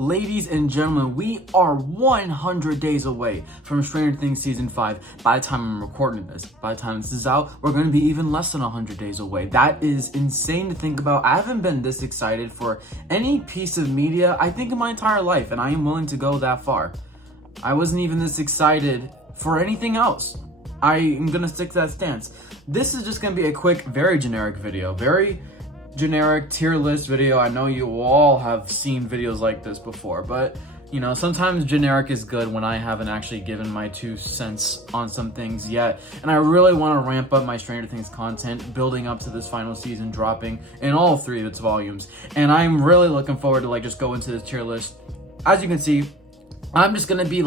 Ladies and gentlemen, we are 100 days away from Stranger Things Season 5 by the time I'm recording this. By the time this is out, we're going to be even less than 100 days away. That is insane to think about. I haven't been this excited for any piece of media, I think, in my entire life, and I am willing to go that far. I wasn't even this excited for anything else. I am going to stick to that stance. This is just going to be a quick, very generic video. Very generic tier list video. I know you all have seen videos like this before, but you know, sometimes generic is good when I haven't actually given my 2 cents on some things yet. And I really want to ramp up my Stranger Things content, building up to this final season dropping in all 3 of its volumes. And I'm really looking forward to just go into this tier list. As you can see, I'm just gonna be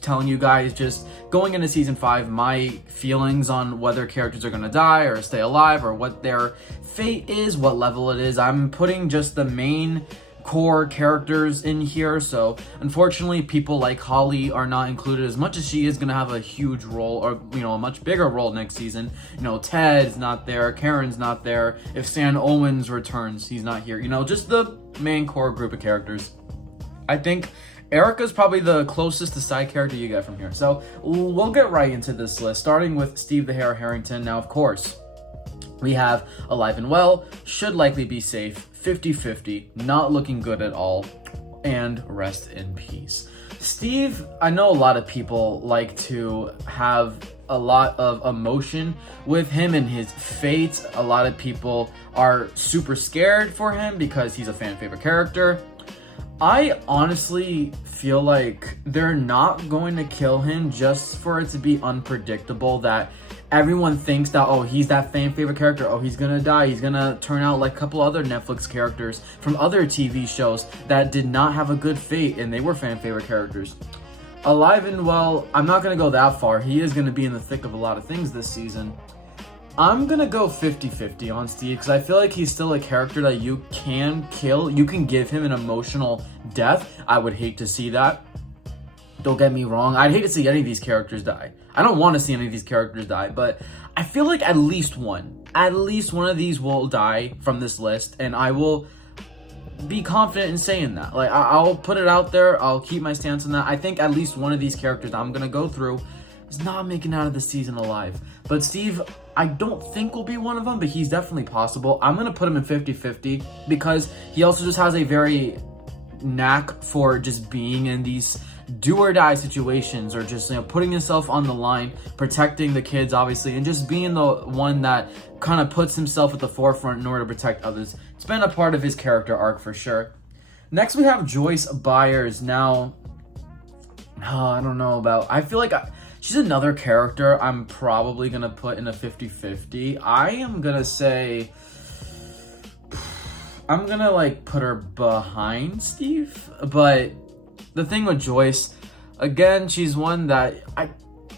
telling you guys, just going into season 5, my feelings on whether characters are gonna die or stay alive, or what their fate is, what level it is. I'm putting just the main core characters in here, so unfortunately people like Holly are not included, as much as she is gonna have a huge role, or a much bigger role next season. Ted's not there, Karen's not there. If Stan Owens returns, he's not here. Just the main core group of characters. I think Erica's probably the closest to side character you get from here. So we'll get right into this list, starting with Steve the Hare Harrington. Now, of course, we have alive and well, should likely be safe, 50-50, not looking good at all, and rest in peace. Steve, I know a lot of people like to have a lot of emotion with him and his fate. A lot of people are super scared for him because he's a fan favorite character. I honestly feel like they're not going to kill him just for it to be unpredictable, that everyone thinks that, oh, he's that fan favorite character, oh, he's gonna die, he's gonna turn out like a couple other Netflix characters from other TV shows that did not have a good fate and they were fan favorite characters. Alive and well, I'm not gonna go that far. He is gonna be in the thick of a lot of things this season. I'm gonna go 50-50 on Steve, because I feel like he's still a character that you can kill. You can give him an emotional death. I would hate to see that. Don't get me wrong. I'd hate to see any of these characters die. I don't want to see any of these characters die, but I feel like at least one of these will die from this list, and I will be confident in saying that. I'll put it out there. I'll keep my stance on that. I think at least one of these characters I'm gonna go through is not making it out of the season alive. But Steve, I don't think will be one of them, but he's definitely possible. I'm going to put him in 50-50 because he also just has a very knack for just being in these do or die situations, or just putting himself on the line, protecting the kids obviously, and just being the one that kind of puts himself at the forefront in order to protect others. It's been a part of his character arc for sure. Next we have Joyce Byers. Now, I don't know about, I feel like she's another character I'm probably going to put in a 50-50. I am going to say, I'm going to put her behind Steve. But the thing with Joyce, again, she's one that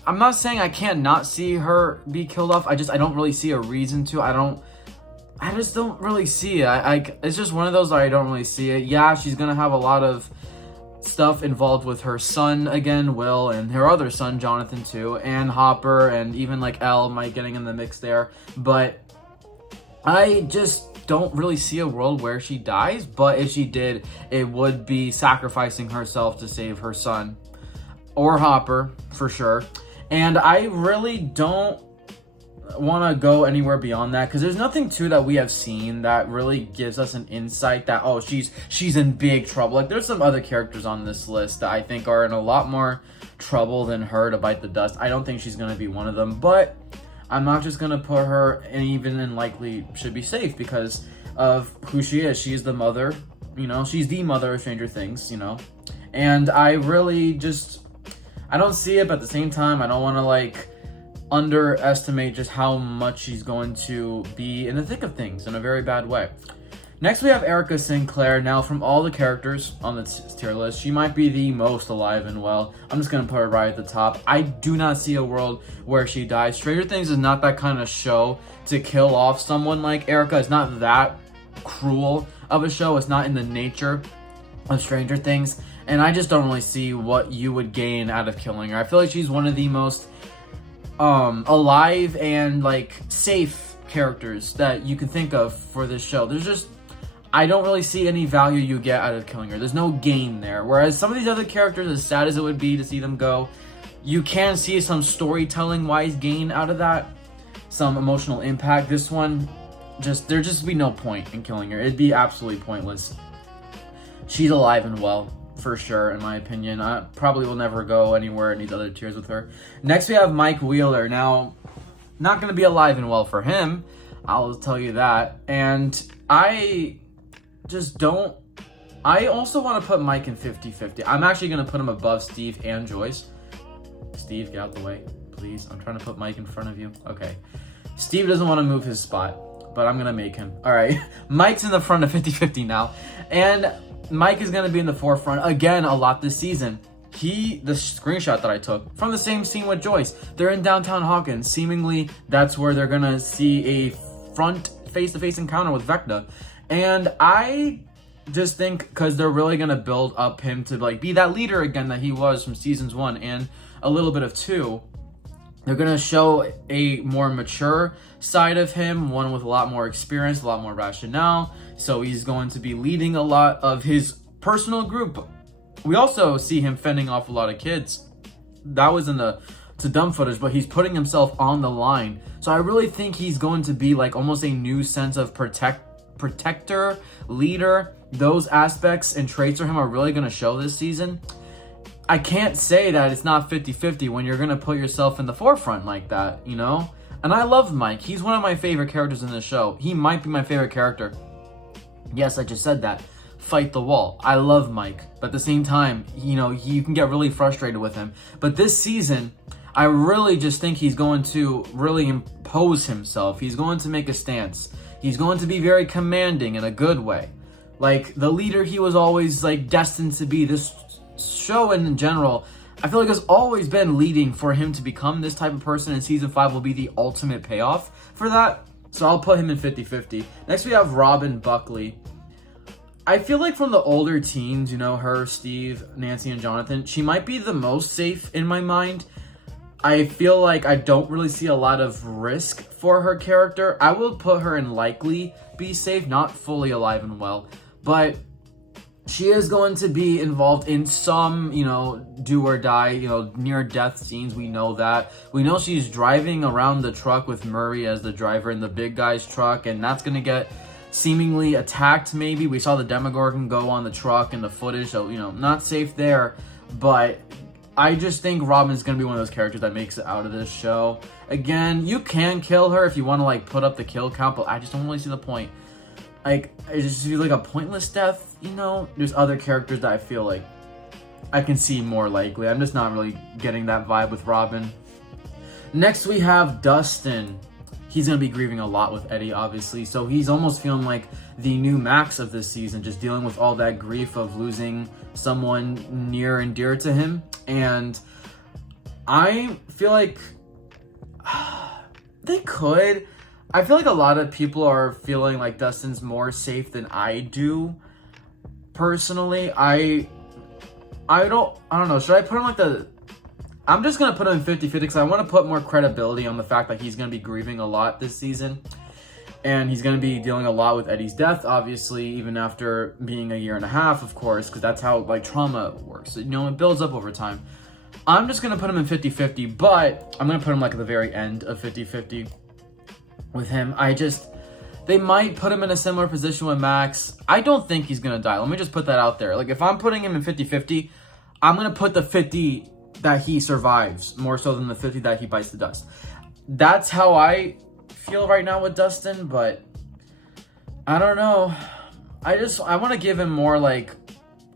I'm not saying I can't not see her be killed off. I don't really see a reason to. I just don't really see it. It's just one of those that I don't really see it. Yeah, she's going to have a lot of stuff involved with her son again, Will, and her other son, Jonathan, too, and Hopper, and even Elle might getting in the mix there. But I just don't really see a world where she dies, but if she did, it would be sacrificing herself to save her son or Hopper for sure. And I really don't want to go anywhere beyond that, because there's nothing too that we have seen that really gives us an insight that, oh, she's in big trouble. There's some other characters on this list that I think are in a lot more trouble than her to bite the dust. I don't think she's going to be one of them, but I'm not just going to put her in even in likely should be safe because of who she is. She's the mother, she's the mother of Stranger Things, and I really I don't see it, but at the same time, I don't want to underestimate just how much she's going to be in the thick of things in a very bad way. Next, we have Erica Sinclair. Now, from all the characters on the tier list, she might be the most alive and well. I'm just going to put her right at the top. I do not see a world where she dies. Stranger Things is not that kind of show to kill off someone like Erica. It's not that cruel of a show. It's not in the nature of Stranger Things. And I just don't really see what you would gain out of killing her. I feel like she's one of the most alive and safe characters that you can think of for this show. There's just, I don't really see any value you get out of killing her. There's no gain there. Whereas some of these other characters, as sad as it would be to see them go, you can see some storytelling-wise gain out of that. Some emotional impact. This one, there'd just be no point in killing her. It'd be absolutely pointless. She's alive and well, for sure, in my opinion. I probably will never go anywhere in these other tiers with her. Next, we have Mike Wheeler. Now, not going to be alive and well for him. I'll tell you that. And I just don't... I also want to put Mike in 50-50. I'm actually going to put him above Steve and Joyce. Steve, get out the way, please. I'm trying to put Mike in front of you. Okay. Steve doesn't want to move his spot, but I'm going to make him. All right. Mike's in the front of 50-50 now. And Mike is going to be in the forefront again a lot this season. The screenshot that I took from the same scene with Joyce, they're in downtown Hawkins. Seemingly, that's where they're going to see a front face-to-face encounter with Vecna. And I just think because they're really going to build up him to like be that leader again that he was from seasons 1 and a little bit of 2. They're going to show a more mature side of him, one with a lot more experience, a lot more rationale. So he's going to be leading a lot of his personal group. We also see him fending off a lot of kids. That was in the dumb footage, but he's putting himself on the line. So I really think he's going to be like almost a new sense of protector, leader. Those aspects and traits for him are really going to show this season. I can't say that it's not 50-50 when you're going to put yourself in the forefront like that, you know? And I love Mike. He's one of my favorite characters in this show. He might be my favorite character. Yes, I just said that. Fight the wall. I love Mike. But at the same time, you know, you can get really frustrated with him. But this season, I really just think he's going to really impose himself. He's going to make a stance. He's going to be very commanding in a good way. Like, the leader he was always, like, destined to be. This show in general, I feel like has always been leading for him to become this type of person, and season 5 will be the ultimate payoff for that. So I'll put him in 50-50. Next we have Robin Buckley. I feel like from the older teens, you know, her, Steve, Nancy, and Jonathan, she might be the most safe in my mind. I feel like I don't really see a lot of risk for her character. I will put her in likely be safe, not fully alive and well, but she is going to be involved in some, you know, do or die, you know, near-death scenes. We know that. We know she's driving around the truck with Murray as the driver in the big guy's truck, and that's going to get seemingly attacked maybe. We saw the Demogorgon go on the truck in the footage, so, you know, not safe there. But I just think Robin's going to be one of those characters that makes it out of this show. Again, you can kill her if you want to, like, put up the kill count, but I just don't really see the point. Like, it just feels like a pointless death, you know? There's other characters that I feel like I can see more likely. I'm just not really getting that vibe with Robin. Next, we have Dustin. He's going to be grieving a lot with Eddie, obviously. So he's almost feeling like the new Max of this season, just dealing with all that grief of losing someone near and dear to him. And I feel like they could... I feel like a lot of people are feeling like Dustin's more safe than I do. Personally, I don't know. Should I put him like the... I'm just going to put him in 50-50 because I want to put more credibility on the fact that he's going to be grieving a lot this season. And he's going to be dealing a lot with Eddie's death, obviously, even after being a year and a half, of course, because that's how, like, trauma works. You know, it builds up over time. I'm just going to put him in 50-50, but I'm going to put him, like, at the very end of 50-50. With him, they might put him in a similar position with Max. I don't think he's going to die. Let me just put that out there. Like, if I'm putting him in 50-50, I'm going to put the 50 that he survives more so than the 50 that he bites the dust. That's how I feel right now with Dustin, but I don't know. I want to give him more, like,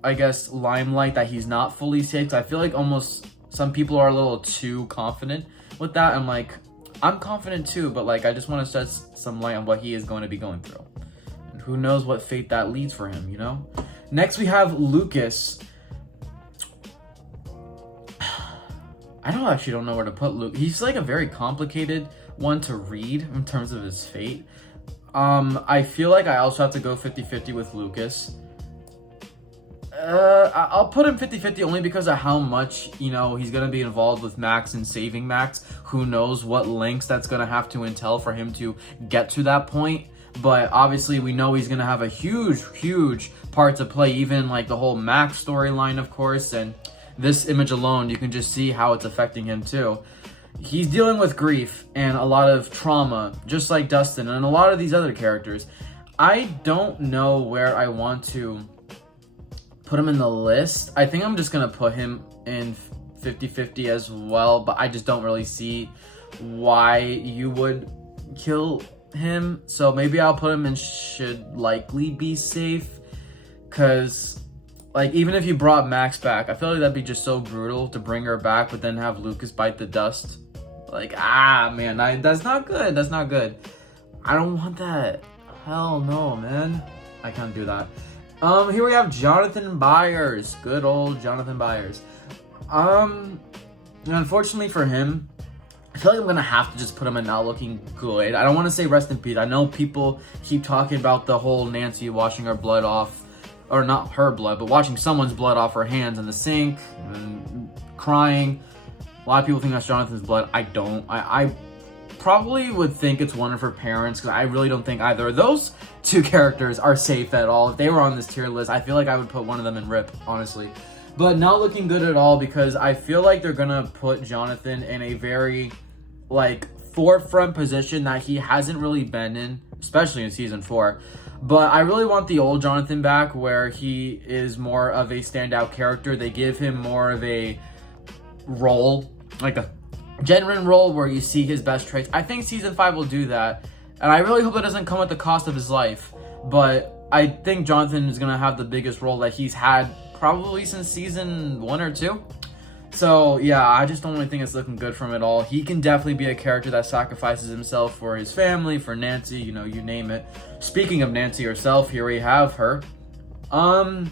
I guess, limelight that he's not fully safe. I feel like almost some people are a little too confident with that. I'm like... I'm confident too, but like I just want to shed some light on what he is going to be going through. And who knows what fate that leads for him, you know? Next we have Lucas. I don't know where to put Luke. He's like a very complicated one to read in terms of his fate. I feel like I also have to go 50-50 with Lucas. I'll put him 50-50 only because of how much, you know, he's going to be involved with Max and saving Max. Who knows what lengths that's going to have to entail for him to get to that point. But obviously, we know he's going to have a huge part to play, even like the whole Max storyline, of course. And this image alone, you can just see how it's affecting him too. He's dealing with grief and a lot of trauma, just like Dustin and a lot of these other characters. I don't know where I want to put him in the list. I think I'm just going to put him in 50-50 as well, but I just don't really see why you would kill him. So maybe I'll put him in should likely be safe, because like even if you brought Max back, I feel like that'd be just so brutal to bring her back but then have Lucas bite the dust. Like, man, that's not good. That's not good. I don't want that. Hell no, man. I can't do that. Here we have Jonathan Byers. Good old Jonathan Byers. Unfortunately for him, I feel like I'm going to have to just put him in not looking good. I don't want to say rest in peace. I know people keep talking about the whole Nancy washing her blood off, or not her blood, but washing someone's blood off her hands in the sink and crying. A lot of people think that's Jonathan's blood. I don't. I probably would think it's one of her parents, because I really don't think either of those two characters are safe at all. If they were on this tier list, I feel like I would put one of them in RIP, honestly. But not looking good at all, because I feel like they're going to put Jonathan in a very, like, forefront position that he hasn't really been in, especially in season 4. But I really want the old Jonathan back, where he is more of a standout character. They give him more of a role, like a genuine role where you see his best traits. I think season 5 will do that, and I really hope it doesn't come at the cost of his life. But I think Jonathan is going to have the biggest role that he's had probably since season 1 or 2. So yeah, I just don't really think it's looking good for him at all. He can definitely be a character that sacrifices himself for his family, for Nancy, you know, you name it. Speaking of Nancy herself, here we have her. I'm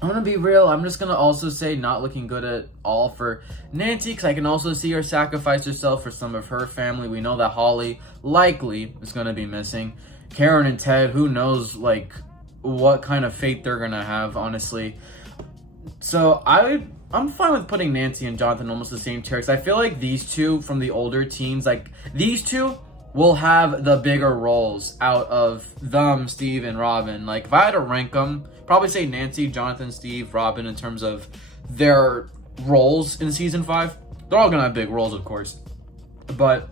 gonna be real. I'm just gonna also say not looking good at all for Nancy, because I can also see her sacrifice herself for some of her family. We know that Holly likely is gonna be missing. Karen and Ted, who knows like what kind of fate they're gonna have, honestly. So I'm fine with putting Nancy and Jonathan almost the same tier, because I feel like these two from the older teens, like these two will have the bigger roles out of them, Steve and Robin. Like if I had to rank them, probably say Nancy, Jonathan, Steve, Robin in terms of their roles in season 5. They're all gonna have big roles, of course, but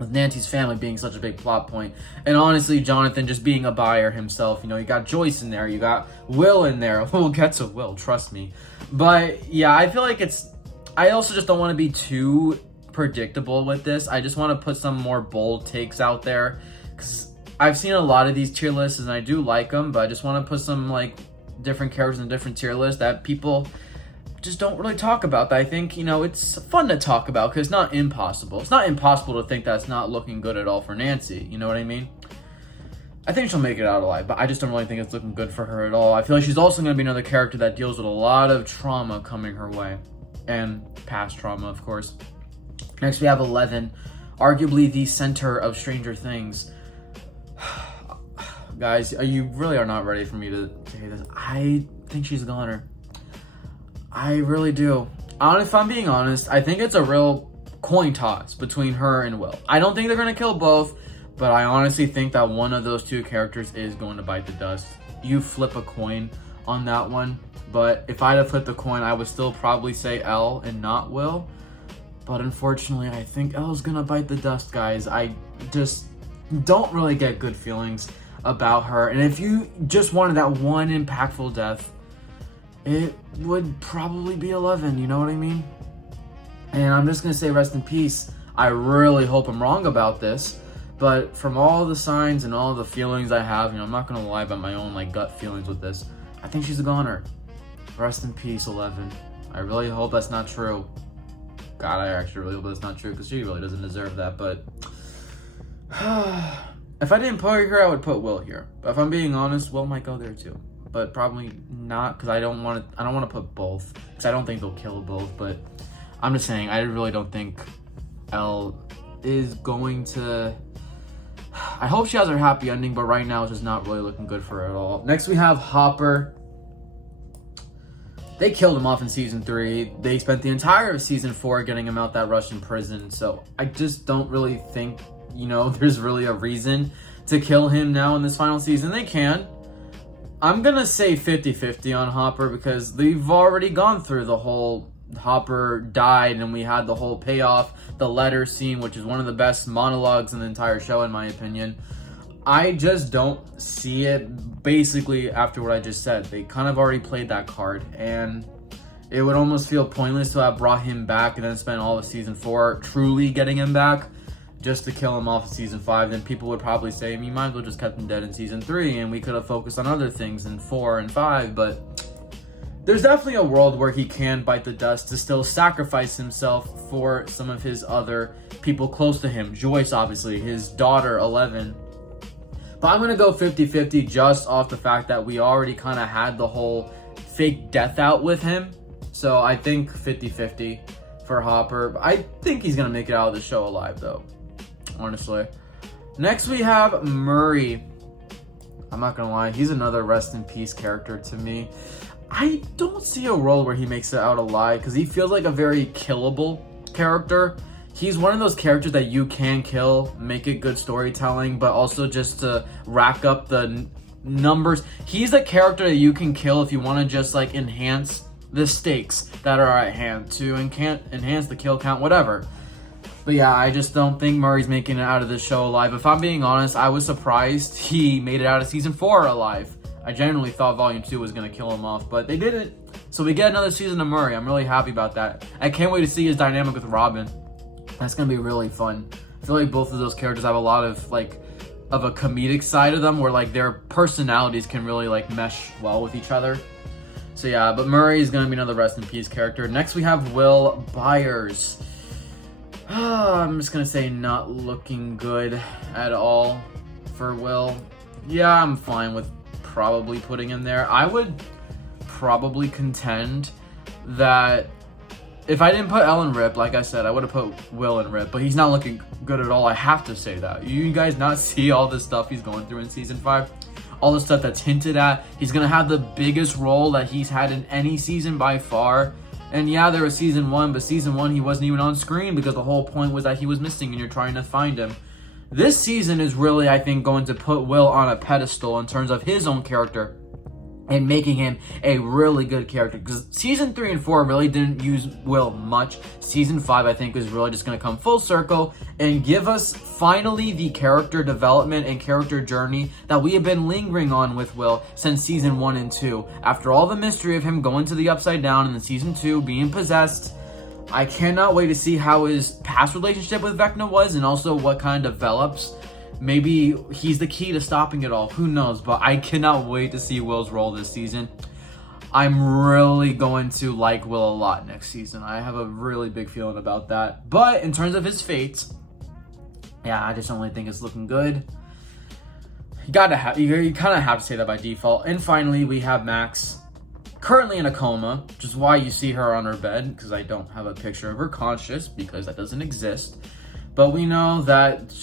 with Nancy's family being such a big plot point, and honestly Jonathan just being a buyer himself, you know, you got Joyce in there, you got Will in there. We'll get to Will, trust me. But yeah, I feel like I also just don't want to be too predictable with this. I just want to put some more bold takes out there, because I've seen a lot of these tier lists and I do like them, but I just want to put some like different characters in different tier lists that people just don't really talk about, that I think, you know, it's fun to talk about, because it's not impossible. It's not impossible to think that it's not looking good at all for Nancy, you know what I mean? I think she'll make it out alive, but I just don't really think it's looking good for her at all. I feel like she's also going to be another character that deals with a lot of trauma coming her way, and past trauma, of course. Next, we have 11, arguably the center of Stranger Things. Guys, you really are not ready for me to say this. I think she's a goner. I really do. If I'm being honest, I think it's a real coin toss between her and Will. I don't think they're going to kill both, but I honestly think that one of those two characters is going to bite the dust. You flip a coin on that one, but if I had to flip the coin, I would still probably say Elle and not Will. But unfortunately, I think Elle's going to bite the dust, guys. I just don't really get good feelings about her. And if you just wanted that one impactful death, it would probably be 11, you know what I mean? And I'm just going to say rest in peace. I really hope I'm wrong about this, but from all the signs and all the feelings I have, you know, I'm not going to lie about my own like gut feelings with this. I think she's a goner. Rest in peace, 11. I really hope that's not true. God, I actually really hope that's not true, because she really doesn't deserve that, but if I didn't put her here, I would put Will here. But if I'm being honest, Will might go there too. But probably not, because I don't want to put both, because I don't think they'll kill both. But I'm just saying, I really don't think Elle is going to. I hope she has her happy ending, but right now it's just not really looking good for her at all. Next we have Hopper. They killed him off in season 3. They spent the entire season 4 getting him out that Russian prison. So I just don't really think, you know, there's really a reason to kill him now in this final season, they can. I'm gonna say 50-50 on Hopper because they've already gone through the whole Hopper died and we had the whole payoff, the letter scene, which is one of the best monologues in the entire show in my opinion. I just don't see it. Basically, after what I just said, they kind of already played that card, and it would almost feel pointless to have brought him back and then spend all of season 4 truly getting him back just to kill him off in season 5. Then people would probably say, you might as well just kept him dead in season 3 and we could have focused on other things in 4 and 5. But there's definitely a world where he can bite the dust to still sacrifice himself for some of his other people close to him. Joyce, obviously, his daughter, 11. But I'm going to go 50-50 just off the fact that we already kind of had the whole fake death out with him. So I think 50-50 for Hopper. I think he's going to make it out of the show alive, though, honestly. Next, we have Murray. I'm not going to lie. He's another rest in peace character to me. I don't see a world where he makes it out alive because he feels like a very killable character. He's one of those characters that you can kill, make it good storytelling, but also just to rack up the numbers. He's a character that you can kill if you want to just like enhance the stakes that are at hand, to enhance the kill count, whatever. But yeah, I just don't think Murray's making it out of this show alive. If I'm being honest, I was surprised he made it out of season 4 alive. I genuinely thought Volume 2 was going to kill him off, but they didn't. So we get another season of Murray. I'm really happy about that. I can't wait to see his dynamic with Robin. That's going to be really fun. I feel like both of those characters have a lot of, like, of a comedic side of them where, like, their personalities can really, like, mesh well with each other. So yeah, but Murray is going to be another rest in peace character. Next we have Will Byers. I'm just going to say not looking good at all for Will. Yeah, I'm fine with probably putting him there. I would probably contend that if I didn't put Ellen Rip, like I said, I would have put Will in Rip, but he's not looking good at all. I have to say that. You guys not see all the stuff he's going through in season 5? All the stuff that's hinted at. He's going to have the biggest role that he's had in any season by far. And yeah, there was season 1, but season 1 he wasn't even on screen because the whole point was that he was missing and you're trying to find him. This season is really, I think, going to put Will on a pedestal in terms of his own character and making him a really good character. Because season 3 and 4 really didn't use Will much. Season 5, I think, is really just going to come full circle and give us finally the character development and character journey that we have been lingering on with Will since season 1 and 2. After all the mystery of him going to the Upside Down and then season 2 being possessed, I cannot wait to see how his past relationship with Vecna was and also what kind of develops. Maybe he's the key to stopping it all. Who knows? But I cannot wait to see Will's role this season. I'm really going to like Will a lot next season. I have a really big feeling about that. But in terms of his fate, yeah, I just don't really think it's looking good. You kind of have to say that by default. And finally, we have Max, currently in a coma, which is why you see her on her bed, because I don't have a picture of her conscious, because that doesn't exist. But we know that,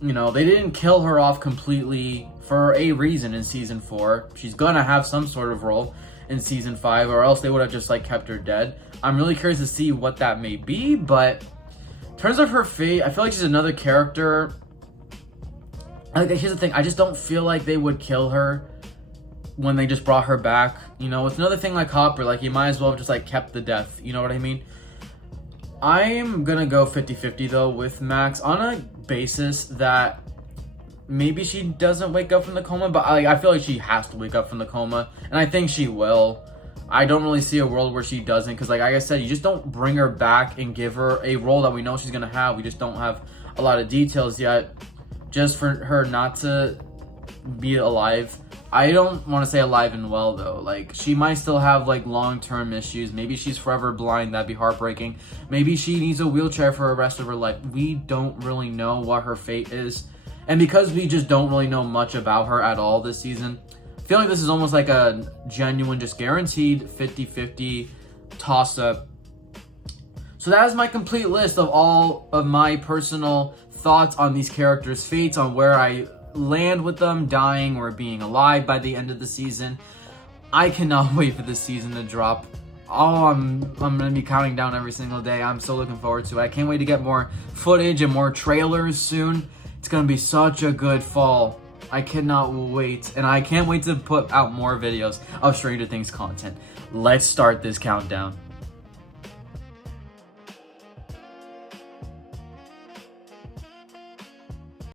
you know, they didn't kill her off completely for a reason in season 4. She's gonna have some sort of role in season 5, or else they would have just like kept her dead. I'm really curious to see what that may be, but in terms of her fate, I feel like she's another character. Like, here's the thing, I just don't feel like they would kill her when they just brought her back. You know, it's another thing like Hopper, like you might as well have just like kept the death, you know what I mean? I'm gonna go 50-50 though with Max on a basis that maybe she doesn't wake up from the coma, but I feel like she has to wake up from the coma, and I think she will. I don't really see a world where she doesn't, because like I said, you just don't bring her back and give her a role that we know she's gonna have. We just don't have a lot of details yet. Just for her not to be alive. I don't want to say alive and well though. Like, she might still have like long-term issues. Maybe she's forever blind. That'd be heartbreaking. Maybe she needs a wheelchair for the rest of her life. We don't really know what her fate is. And because we just don't really know much about her at all this season, I feel like this is almost like a genuine, just guaranteed 50-50 toss-up. So that is my complete list of all of my personal thoughts on these characters' fates, on where I land with them dying or being alive by the end of the season. I cannot wait for this season to drop. Oh, I'm gonna be counting down every single day. I'm so looking forward to it. I can't wait to get more footage and more trailers soon. It's gonna be such a good fall. I cannot wait, and I can't wait to put out more videos of Stranger Things content. Let's start this countdown.